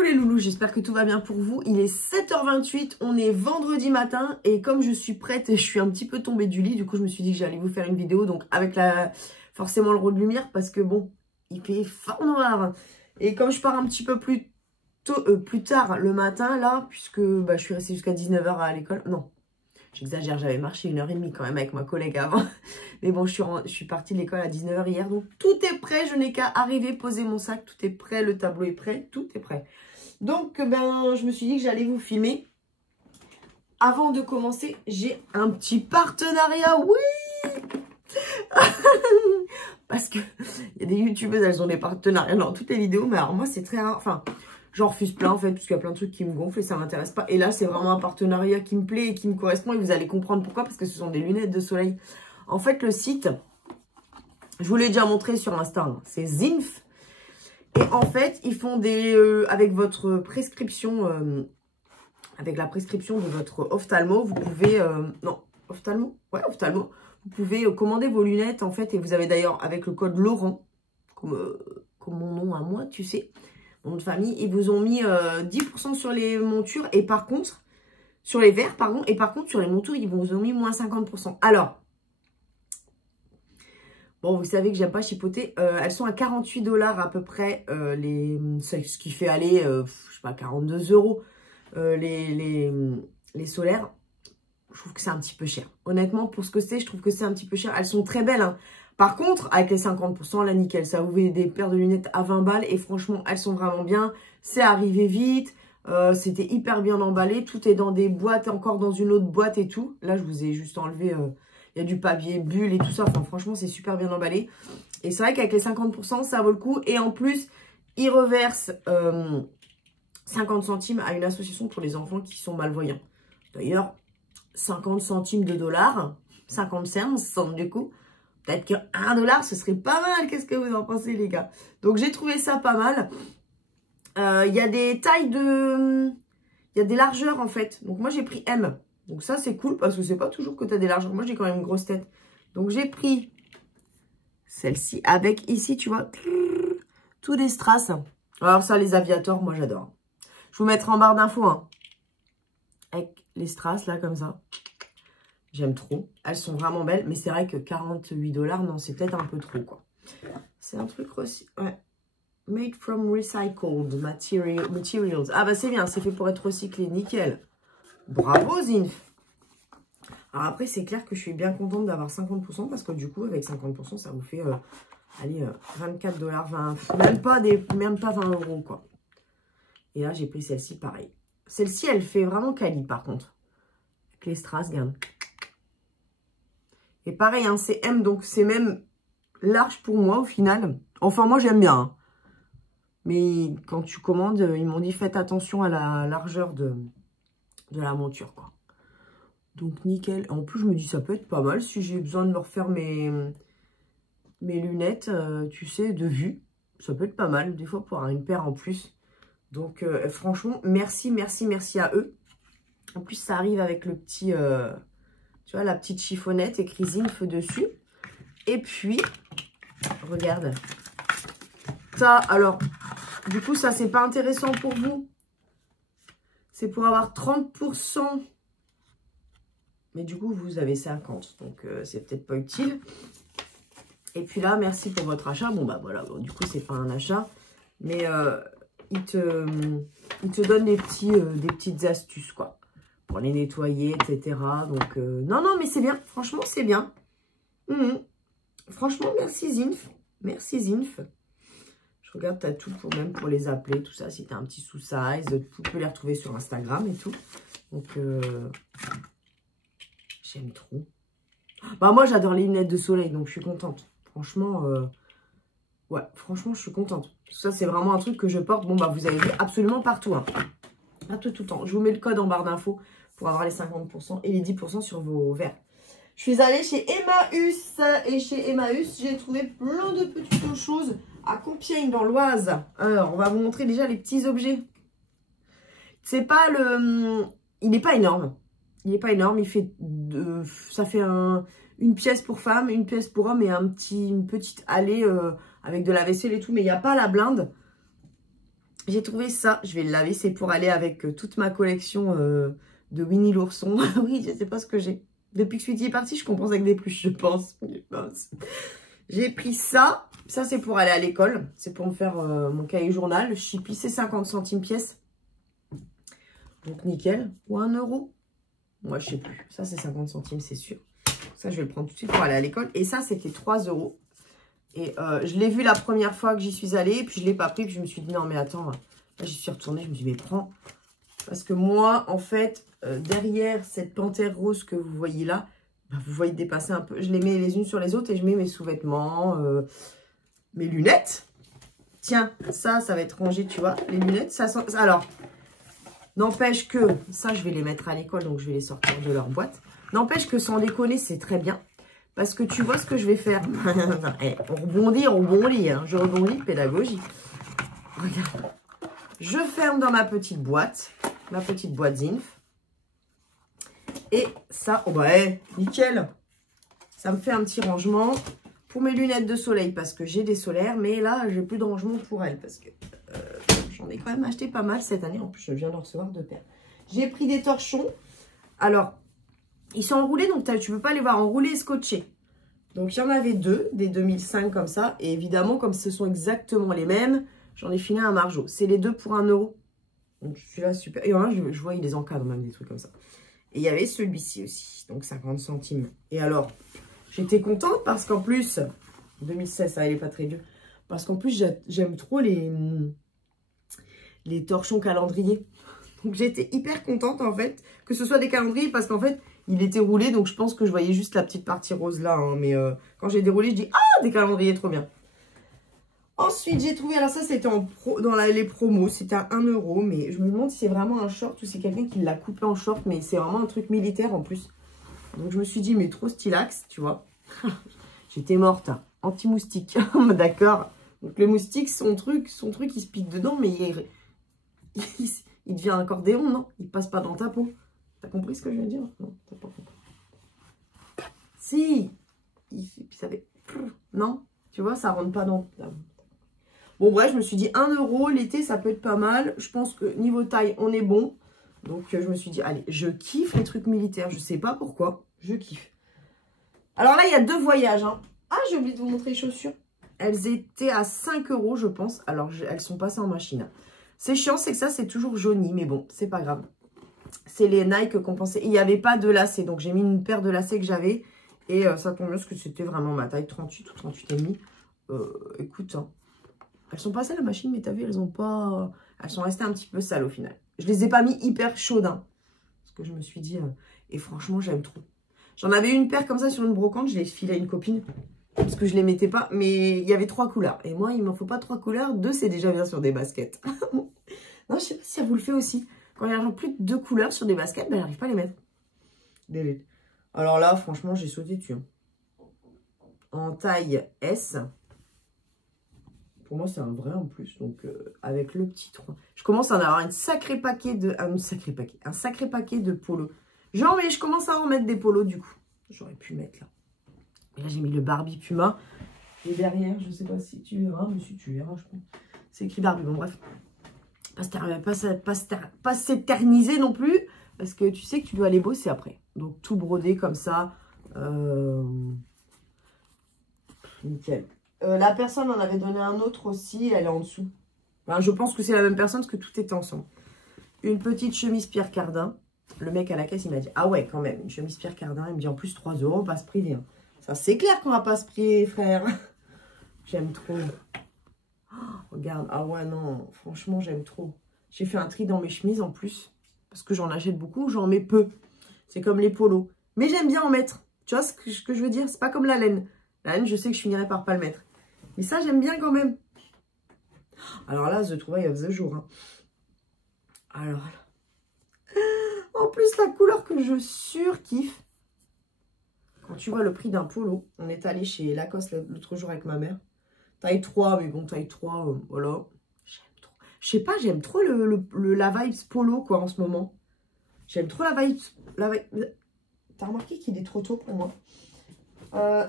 Coucou les loulous, j'espère que tout va bien pour vous. Il est 7h28, on est vendredi matin et comme je suis prête et je suis un petit peu tombée du lit, du coup je me suis dit que j'allais vous faire une vidéo donc avec forcément le rôle de lumière parce que bon, il fait fort noir. Et comme je pars un petit peu plus tard le matin là, puisque je suis restée jusqu'à 19h à l'école, non, j'exagère, j'avais marché 1h30 quand même avec ma collègue avant. Mais bon, je suis partie de l'école à 19h hier. Donc, tout est prêt. Je n'ai qu'à arriver, poser mon sac. Tout est prêt. Le tableau est prêt. Tout est prêt. Donc, je me suis dit que j'allais vous filmer. Avant de commencer, j'ai un petit partenariat. Oui. Parce que il y a des youtubeuses, elles ont des partenariats dans toutes les vidéos. Mais alors, moi, c'est très rare. Enfin, j'en refuse plein, en fait, parce qu'il y a plein de trucs qui me gonflent et ça ne m'intéresse pas. Et là, c'est vraiment un partenariat qui me plaît et qui me correspond. Et vous allez comprendre pourquoi. Parce que ce sont des lunettes de soleil. En fait, le site, je vous l'ai déjà montré sur Insta, hein, c'est Zinf. Et en fait, ils font des... avec votre prescription, avec la prescription de votre ophtalmo, vous pouvez... non, ophtalmo. Ouais, ophtalmo. Vous pouvez commander vos lunettes, en fait. Et vous avez d'ailleurs, avec le code Laurent, comme mon nom à moi, tu sais, mon nom de famille, ils vous ont mis 10% sur les montures. Et par contre, sur les verres, pardon. Et par contre, sur les montures, ils vous ont mis moins 50%. Alors... Bon, vous savez que j'aime pas chipoter. Elles sont à 48 $ à peu près. Ce qui fait aller, je sais pas, 42 €. Les solaires, je trouve que c'est un petit peu cher. Honnêtement, pour ce que c'est, je trouve que c'est un petit peu cher. Elles sont très belles, hein. Par contre, avec les 50%, là, nickel. Ça vous fait des paires de lunettes à 20 balles. Et franchement, elles sont vraiment bien. C'est arrivé vite. C'était hyper bien emballé. Tout est dans des boîtes, encore dans une autre boîte et tout. Là, je vous ai juste enlevé... il y a du papier, bulle et tout ça. Enfin, franchement, c'est super bien emballé. Et c'est vrai qu'avec les 50%, ça vaut le coup. Et en plus, ils reversent 50 centimes à une association pour les enfants qui sont malvoyants. D'ailleurs, 50 centimes de dollars, 50 cents du coup. Peut-être que 1 $, ce serait pas mal. Qu'est-ce que vous en pensez, les gars? Donc, j'ai trouvé ça pas mal. Il y a des tailles de... Il y a des largeurs, en fait. Donc, moi, j'ai pris M. Donc ça, c'est cool parce que c'est pas toujours que tu as des largeurs. Moi, j'ai quand même une grosse tête. Donc, j'ai pris celle-ci avec ici, tu vois, tous les strass. Alors ça, les aviators, moi, j'adore. Je vous mettrai en barre d'infos, hein, avec les strass, là, comme ça. J'aime trop. Elles sont vraiment belles. Mais c'est vrai que 48 $, non, c'est peut-être un peu trop, quoi. C'est un truc aussi... Ouais. Made from recycled materials. Ah, bah, c'est bien. C'est fait pour être recyclé. Nickel. Bravo, Zinf. Alors après, c'est clair que je suis bien contente d'avoir 50% parce que du coup, avec 50%, ça vous fait, allez, 24 $, 20, même pas 20 €, quoi. Et là, j'ai pris celle-ci, pareil. Celle-ci, elle fait vraiment quali, par contre. Avec les strass, regarde. Et pareil, hein, c'est M, donc c'est même large pour moi, au final. Enfin, moi, j'aime bien, hein. Mais quand tu commandes, ils m'ont dit, faites attention à la largeur de la monture, quoi. Donc, nickel. En plus, je me dis, ça peut être pas mal si j'ai besoin de me refaire mes lunettes, tu sais, de vue. Ça peut être pas mal, des fois, pour avoir une paire en plus. Donc, franchement, merci, merci, merci à eux. En plus, ça arrive avec le petit, tu vois, la petite chiffonnette écrit Zinf dessus. Et puis, regarde. Ça, alors, du coup, ça, c'est pas intéressant pour vous. C'est pour avoir 30%. Mais du coup, vous avez 50. Donc, c'est peut-être pas utile. Et puis là, merci pour votre achat. Bon, bah voilà. Bon, du coup, c'est pas un achat. Mais il te donne des petites astuces, quoi. Pour les nettoyer, etc. Donc, non, non, mais c'est bien. Franchement, c'est bien. Franchement, merci Zinf. Merci Zinf. Je regarde, tu as tout même pour les appeler, tout ça. Si tu as un petit sous-size, tu peux les retrouver sur Instagram et tout. Donc, j'aime trop. Bah, moi, j'adore les lunettes de soleil, donc je suis contente. Franchement, ouais, franchement, je suis contente. Ça, c'est vraiment un truc que je porte. Bon, bah, vous avez vu absolument partout, hein. Partout, tout le temps. Je vous mets le code en barre d'infos pour avoir les 50% et les 10% sur vos verres. Je suis allée chez Emmaüs. Et chez Emmaüs, j'ai trouvé plein de petites choses à Compiègne, dans l'Oise. Alors, on va vous montrer déjà les petits objets. C'est pas le... Il n'est pas énorme. Il n'est pas énorme. Il fait ça fait une pièce pour femme, une pièce pour homme et une petite allée avec de la vaisselle et tout. Mais il n'y a pas la blinde. J'ai trouvé ça, je vais le laver, c'est pour aller avec toute ma collection de Winnie l'ourson. Oui, je sais pas ce que j'ai. Depuis que Sweetie est parti, je compense avec des pluches, je pense. J'ai pris ça. Ça, c'est pour aller à l'école. C'est pour me faire mon cahier journal. Chippy, c'est 50 centimes pièce. Donc, nickel. Ou 1 euro. Moi, je sais plus. Ça, c'est 50 centimes, c'est sûr. Ça, je vais le prendre tout de suite pour aller à l'école. Et ça, c'était 3 euros. Et je l'ai vu la première fois que j'y suis allée. Puis, je ne l'ai pas pris. Puis, je me suis dit, non, mais attends. Là, j'y suis retournée. Je me suis dit, mais prends. Parce que moi, en fait, derrière cette panthère rose que vous voyez là, bah, vous voyez dépasser un peu. Je les mets les unes sur les autres et je mets mes sous-vêtements, mes lunettes. Tiens, ça va être rangé, tu vois. Les lunettes, ça sent... Alors, n'empêche que... Ça, je vais les mettre à l'école, donc je vais les sortir de leur boîte. N'empêche que sans déconner, c'est très bien. Parce que tu vois ce que je vais faire. On rebondit. Hein. Je rebondis, pédagogie. Regarde. Je ferme dans ma petite boîte Zinf. Et ça, oh bah, nickel. Ça me fait un petit rangement pour mes lunettes de soleil parce que j'ai des solaires. Mais là, j'ai plus de rangement pour elles parce que j'en ai quand même acheté pas mal cette année. En plus, je viens d'en recevoir 2 paires. J'ai pris des torchons. Alors, ils sont enroulés, donc tu peux pas les voir enroulés et scotchés. Donc, il y en avait 2, des 2005 comme ça. Et évidemment, comme ce sont exactement les mêmes, j'en ai filé un Marjo. C'est les 2 pour 1 euro. Donc, celui-là, super. Et là, je vois, il les encadre même, des trucs comme ça. Et il y avait celui-ci aussi, donc 50 centimes. Et alors, j'étais contente parce qu'en plus, 2016, ça, il n'est pas très vieux. Parce qu'en plus, j'aime trop les torchons calendriers. Donc, j'étais hyper contente, en fait, que ce soit des calendriers parce qu'en fait, il était roulé. Donc, je pense que je voyais juste la petite partie rose là. Hein, mais quand j'ai déroulé, je dis, ah, des calendriers, trop bien. Ensuite, j'ai trouvé, alors ça, c'était dans les promos, c'était à 1 euro, mais je me demande si c'est vraiment un short ou c'est quelqu'un qui l'a coupé en short, mais c'est vraiment un truc militaire en plus. Donc, je me suis dit, mais trop stylax, tu vois. J'étais morte, hein. Anti-moustique, d'accord. Donc, le moustique, son truc, il se pique dedans, mais il devient un cordéon, non? Il passe pas dans ta peau. T'as compris ce que je viens de dire? Non, t'as pas compris. Si, puis ça fait... Non, tu vois, ça rentre pas dans... Bon, bref, je me suis dit 1 euro, l'été, ça peut être pas mal. Je pense que niveau taille, on est bon. Donc, je me suis dit, allez, je kiffe les trucs militaires. Je sais pas pourquoi, je kiffe. Alors là, il y a 2 voyages. Hein. Ah, j'ai oublié de vous montrer les chaussures. Elles étaient à 5 euros, je pense. Alors, elles sont passées en machine. C'est chiant, c'est que ça, c'est toujours jauni. Mais bon, c'est pas grave. C'est les Nike qu'on pensait. Il n'y avait pas de lacets. Donc, j'ai mis une paire de lacets que j'avais. Et ça tombe bien parce que c'était vraiment ma taille 38 ou 38,5. Écoute, hein. Elles sont passées à la machine, mais t'as vu, elles sont restées un petit peu sales au final. Je les ai pas mis hyper chaudes, hein, parce que je me suis dit, et franchement, j'aime trop. J'en avais une paire comme ça sur une brocante, je l'ai filée à une copine, parce que je les mettais pas, mais il y avait 3 couleurs. Et moi, il m'en faut pas 3 couleurs, 2, c'est déjà bien sur des baskets. Non, je sais pas si ça vous le fait aussi. Quand il y a plus de 2 couleurs sur des baskets, ben, j'arrive pas à les mettre. Delete. Alors là, franchement, j'ai sauté dessus. Hein. En taille S. Pour moi, c'est un vrai en plus. Donc, avec le petit 3. Je commence à en avoir un sacré paquet de polos. Genre, mais je commence à en mettre des polos, du coup. J'aurais pu mettre là. Et là, j'ai mis le Barbie Puma. Et derrière, je sais pas si tu verras. Mais si tu verras, je pense. C'est écrit Barbie. Bon, bref. Pas s'éterniser non plus. Parce que tu sais que tu dois aller bosser après. Donc, tout brodé comme ça. Nickel. La personne en avait donné un autre aussi, elle est en dessous. Enfin, je pense que c'est la même personne parce que tout est ensemble. Une petite chemise Pierre Cardin. Le mec à la caisse, il m'a dit, ah ouais, quand même, une chemise Pierre Cardin. Il me dit, en plus, 3 euros, pas se prier. Hein. Ça, c'est clair qu'on va pas se prier, frère. J'aime trop. Oh, regarde, ah ouais, non, franchement, j'aime trop. J'ai fait un tri dans mes chemises en plus. Parce que j'en achète beaucoup, j'en mets peu. C'est comme les polos. Mais j'aime bien en mettre. Tu vois ce que je veux dire? C'est pas comme la laine. La laine, je sais que je finirai par pas le mettre. Mais ça, j'aime bien quand même. Alors là, The Trouvaille of the Jour. Hein. Alors là. En plus, la couleur que je surkiffe. Quand tu vois le prix d'un polo, on est allé chez Lacoste l'autre jour avec ma mère. Taille 3, mais bon, taille 3, voilà. J'aime trop. Je sais pas, j'aime trop la vibe polo, quoi, en ce moment. J'aime trop la vibe. T'as remarqué qu'il est trop tôt pour moi.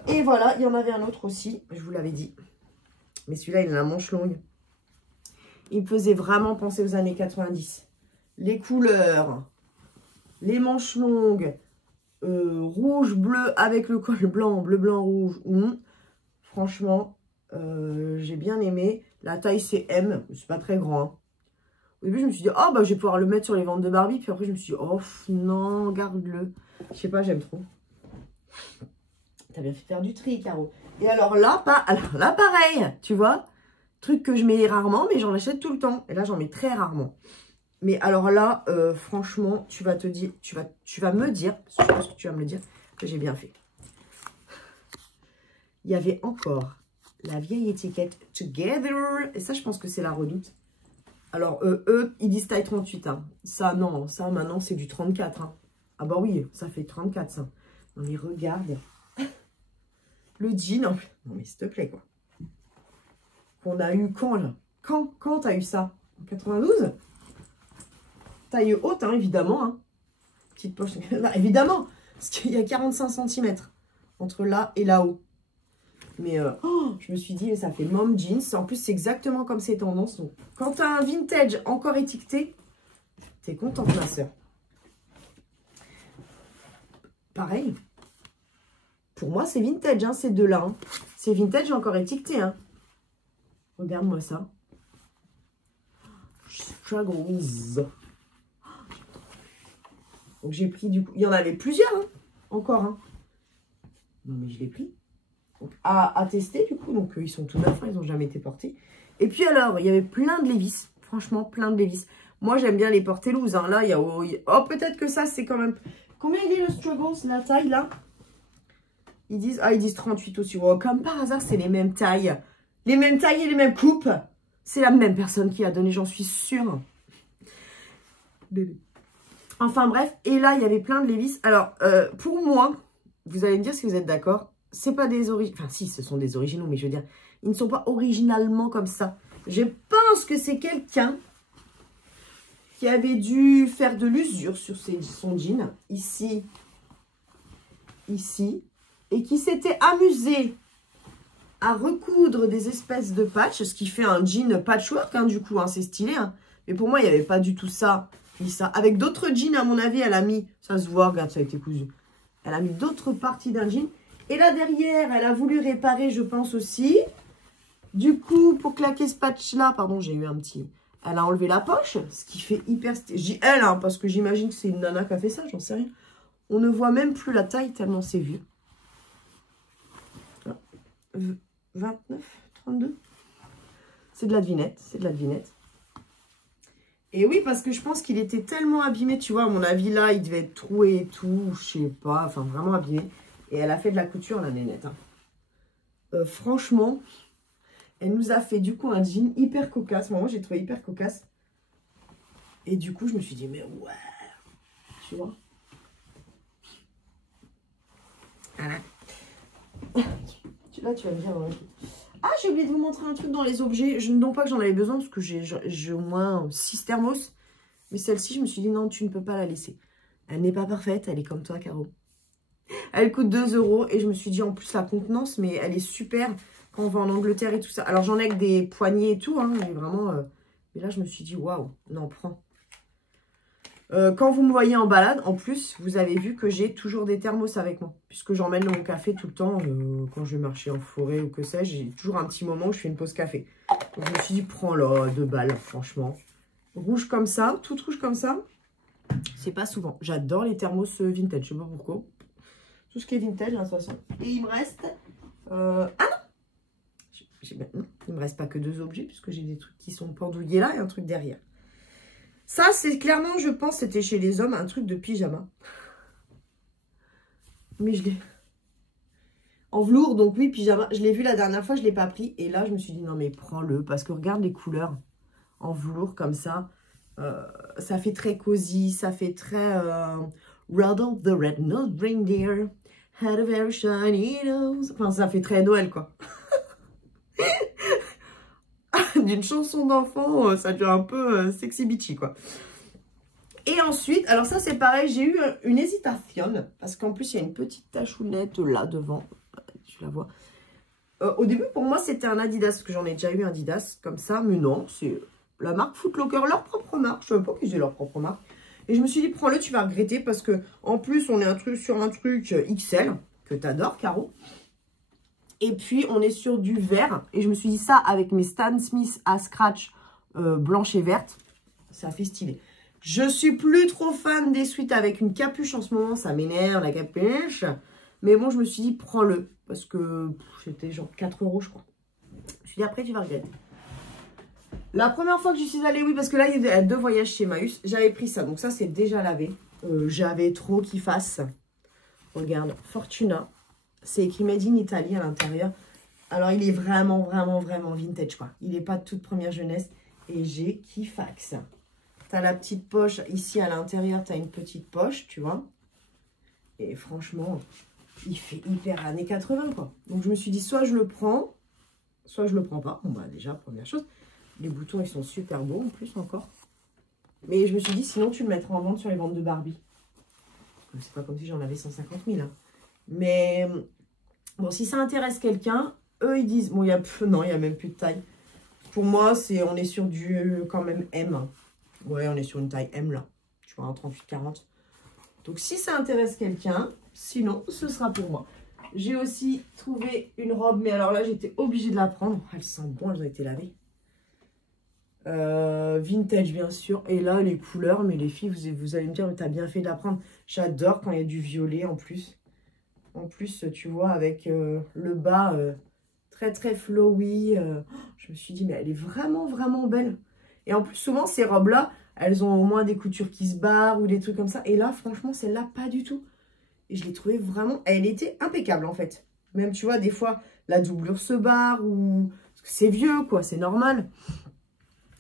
Et voilà, il y en avait un autre aussi, je vous l'avais dit. Mais celui-là, il a la manche longue. Il me faisait vraiment penser aux années 90. Les couleurs, les manches longues, rouge, bleu avec le col blanc, bleu, blanc, rouge. Franchement, j'ai bien aimé. La taille, c'est M. C'est pas très grand. Hein. Au début, je me suis dit, oh, bah, je vais pouvoir le mettre sur les ventes de Barbie. Puis après, je me suis dit, oh, non, garde-le. Je sais pas, j'aime trop. T'as bien fait faire du tri, Caro. Et alors là, pareil, tu vois. Truc que je mets rarement, mais j'en achète tout le temps. Et là, j'en mets très rarement. Mais alors là, franchement, tu vas me dire, parce que je pense que tu vas me le dire, que j'ai bien fait. Il y avait encore la vieille étiquette Together. Et ça, je pense que c'est la Redoute. Alors, eux, ils disent taille 38. Hein. Ça, non, ça, maintenant, c'est du 34. Hein. Ah bah oui, ça fait 34, ça. Non, mais regarde. Le jean. Non, mais s'il te plaît, quoi. Qu'on a eu quand, là? Quand t'as eu ça? En 92? Taille haute, hein, évidemment. Hein. Petite poche. Évidemment. Parce qu'il y a 45 cm entre là et là-haut. Mais je me suis dit, ça fait mom jeans. En plus, c'est exactement comme ces tendances. Donc, quand tu as un vintage encore étiqueté, t'es contente, ma soeur. Pareil. Pour moi, c'est vintage, hein, ces deux-là. Hein. C'est vintage encore étiqueté. Hein. Regarde-moi ça. Struggles. Donc, j'ai pris du coup. Il y en avait plusieurs, hein, encore. Hein. Non, mais je l'ai pris. Donc, à tester du coup, donc ils sont tout neufs, ils n'ont jamais été portés. Et puis alors, il y avait plein de Levi's, franchement plein de Levi's. Moi j'aime bien les porter loose, hein. Là il y a, oh peut-être que ça c'est quand même, combien il est le Struggles, la taille là? Ils disent 38 aussi, oh, comme par hasard c'est les mêmes tailles et les mêmes coupes. C'est la même personne qui a donné, j'en suis sûre. Bébé. Enfin bref, et là il y avait plein de Levi's. Alors pour moi, vous allez me dire si vous êtes d'accord. C'est pas des originaux, enfin si, ce sont des originaux, mais je veux dire, ils ne sont pas originalement comme ça. Je pense que c'est quelqu'un qui avait dû faire de l'usure sur son jean, ici, et qui s'était amusé à recoudre des espèces de patchs, ce qui fait un jean patchwork, hein, du coup, hein, c'est stylé. Hein. Mais pour moi, il n'y avait pas du tout ça, ni ça. Avec d'autres jeans, à mon avis, elle a mis, ça se voit, regarde, ça a été cousu. Elle a mis d'autres parties d'un jean. Et là, derrière, elle a voulu réparer, je pense aussi. Du coup, pour claquer ce patch-là, pardon, j'ai eu un petit... Elle a enlevé la poche, ce qui fait hyper... J'ai elle, hein, parce que j'imagine que c'est une nana qui a fait ça, j'en sais rien. On ne voit même plus la taille, tellement c'est vieux. 29, 32. C'est de la devinette, c'est de la devinette. Et oui, parce que je pense qu'il était tellement abîmé, tu vois, à mon avis, là, il devait être troué et tout, je sais pas, enfin, vraiment abîmé. Et elle a fait de la couture, la nénette. Hein. Franchement, elle nous a fait du coup un jean hyper cocasse. Moi, j'ai trouvé hyper cocasse. Et du coup, je me suis dit, mais ouais. Tu vois. Voilà. Là, tu vas me dire... Ah, j'ai oublié de vous montrer un truc dans les objets. Non pas que j'en avais besoin, parce que j'ai au moins 6 thermos. Mais celle-ci, je me suis dit, non, tu ne peux pas la laisser. Elle n'est pas parfaite, elle est comme toi, Caro. Elle coûte 2 € et je me suis dit en plus la contenance, mais elle est super quand on va en Angleterre et tout ça. Alors j'en ai avec des poignées et tout, hein, mais vraiment... Mais là je me suis dit waouh, non, prends. Quand vous me voyez en balade, en plus, vous avez vu que j'ai toujours des thermos avec moi. Puisque j'emmène mon café tout le temps, quand je vais marcher en forêt ou que sais-je, j'ai toujours un petit moment où je fais une pause café. Donc je me suis dit, prends-la, 2 balles, franchement. Rouge comme ça, toute rouge comme ça, c'est pas souvent. J'adore les thermos vintage, je sais pas pourquoi. Tout ce qui est vintage, hein, de toute façon. Et il me reste... Ah non, non, il me reste pas que 2 objets, puisque j'ai des trucs qui sont pendouillés là et un truc derrière. Ça, c'est clairement, je pense, c'était chez les hommes, un truc de pyjama. Mais je l'ai... En velours, donc oui, pyjama. Je l'ai vu la dernière fois, je ne l'ai pas pris. Et là, je me suis dit, non mais prends-le, parce que regarde les couleurs en velours comme ça. Ça fait très cosy, ça fait très... Rudolph the Red-Nosed Reindeer had a very shiny nose. Enfin, ça fait très Noël, quoi. D'une chanson d'enfant, ça devient un peu sexy bitchy, quoi. Et ensuite, alors ça, c'est pareil, j'ai eu une hésitation. Parce qu'en plus, il y a une petite tachounette là, devant. Tu la vois. Au début, pour moi, c'était un Adidas. Parce que j'en ai déjà eu un Adidas, comme ça. Mais non, la marque Foot Locker, leur propre marque. Je ne savais pas qu'ils aient leur propre marque. Et je me suis dit, prends-le, tu vas regretter parce que en plus, on est sur un truc XL que tu adores, Caro. Et puis, on est sur du vert. Et je me suis dit ça avec mes Stan Smith à scratch blanche et verte. Ça fait stylé. Je suis plus trop fan des suites avec une capuche en ce moment. Ça m'énerve, la capuche. Mais bon, je me suis dit, prends-le. Parce que c'était genre 4 €, je crois. Je me suis dit, après, tu vas regretter. La première fois que j'y suis allée, oui, parce que là, il y a 2 voyages chez Emmaüs. J'avais pris ça. Donc ça, c'est déjà lavé. J'avais trop qu'il fasse. Regarde, Fortuna. C'est écrit Made in Italy à l'intérieur. Alors, il est vraiment, vraiment, vraiment vintage, quoi. Il n'est pas de toute première jeunesse. Et j'ai kiffax. Tu as la petite poche. Ici, à l'intérieur, tu as une petite poche, tu vois. Et franchement, il fait hyper années 80, quoi. Donc, je me suis dit, soit je le prends, soit je le prends pas. Bon, bah, déjà, première chose. Les boutons, ils sont super beaux, en plus, encore. Mais je me suis dit, sinon, tu le mettras en vente sur les ventes de Barbie. C'est pas comme si j'en avais 150 000, hein. Mais, bon, si ça intéresse quelqu'un, eux, ils disent... Bon, non, il n'y a même plus de taille. Pour moi, on est sur du, quand même, M. Ouais, on est sur une taille M, là. Tu vois, un 38-40. Donc, si ça intéresse quelqu'un, sinon, ce sera pour moi. J'ai aussi trouvé une robe, mais alors là, j'étais obligée de la prendre. Elle sent bon, elles ont été lavées. Vintage, bien sûr. Et là, les couleurs, mais les filles, vous allez me dire, tu as bien fait de la prendre. J'adore quand il y a du violet, en plus. En plus, tu vois, avec le bas très, très flowy. Je me suis dit, mais elle est vraiment, vraiment belle. Et en plus, souvent, ces robes-là, elles ont au moins des coutures qui se barrent ou des trucs comme ça. Et là, franchement, celle-là, pas du tout. Et je l'ai trouvée vraiment... Elle était impeccable, en fait. Même, tu vois, des fois, la doublure se barre ou... C'est vieux, quoi, c'est normal.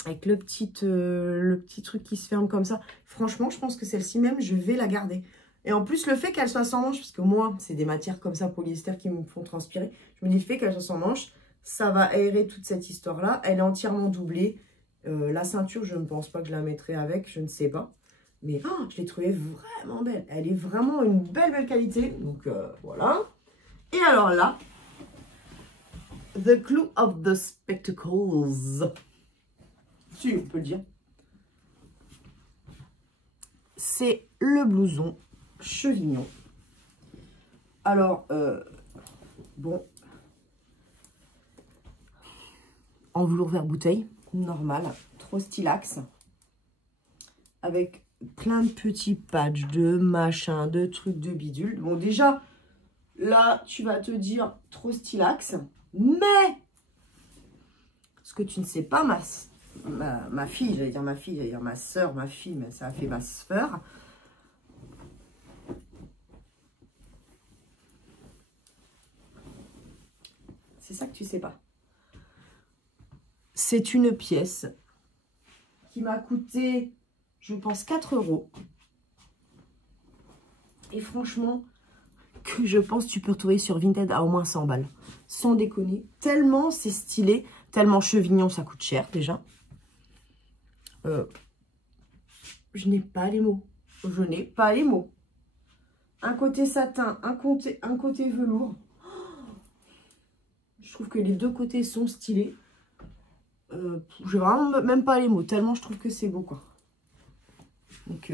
Avec le petit truc qui se ferme comme ça. Franchement, je pense que celle-ci même, je vais la garder. Et en plus, le fait qu'elle soit sans manche, parce que moi, c'est des matières comme ça, polyester, qui me font transpirer. Je me dis, le fait qu'elle soit sans manche, ça va aérer toute cette histoire-là. Elle est entièrement doublée. La ceinture, je ne pense pas que je la mettrai avec, je ne sais pas. Mais je l'ai trouvée vraiment belle. Elle est vraiment une belle, belle qualité. Donc, voilà. Et alors là, The Clue of the Spectacles. Si, on peut le dire. C'est le blouson chevignon. Alors, bon, en velours vert bouteille, normal, trop stylax, avec plein de petits patchs, de machin, de trucs de bidule. Bon, déjà, là, tu vas te dire trop stylax, mais ce que tu ne sais pas, ma fille, j'allais dire ma soeur, ma fille, mais ça a fait ma soeur. C'est ça que tu sais pas. C'est une pièce qui m'a coûté, je pense, 4 €. Et franchement, que je pense tu peux retrouver sur Vinted à au moins 100 balles. Sans déconner. Tellement c'est stylé, tellement chevignon, ça coûte cher déjà. Je n'ai pas les mots. Je n'ai pas les mots. Un côté satin, un côté velours. Je trouve que les deux côtés sont stylés. Je n'ai vraiment même pas les mots, tellement je trouve que c'est beau, quoi. Donc,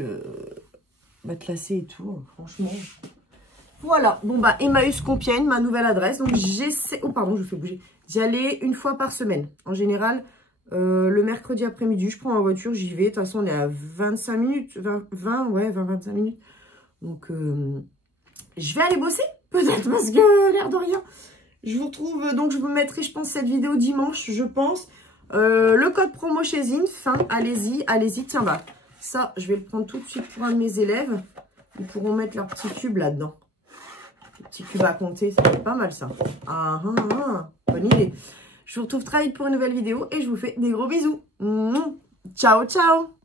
matelassé et tout, franchement. Voilà, bon bah, Emmaüs Compiègne, ma nouvelle adresse. Donc, j'essaie... Oh, pardon, je fais bouger. J'y allais une fois par semaine. En général, le mercredi après-midi, je prends ma voiture, j'y vais. De toute façon, on est à 25 minutes, 20-25 minutes. Donc, je vais aller bosser, peut-être, parce que l'air de rien. Je vous retrouve, donc je vous mettrai, je pense, cette vidéo dimanche, je pense. Le code promo chez Zinf, hein, allez-y, allez-y. Tiens, bah, ça, je vais le prendre tout de suite pour un de mes élèves. Ils pourront mettre leur petit cube là-dedans. Le petit cube à compter, ça va être pas mal, ça. Bonne idée. Je vous retrouve très vite pour une nouvelle vidéo et je vous fais des gros bisous. Ciao, ciao.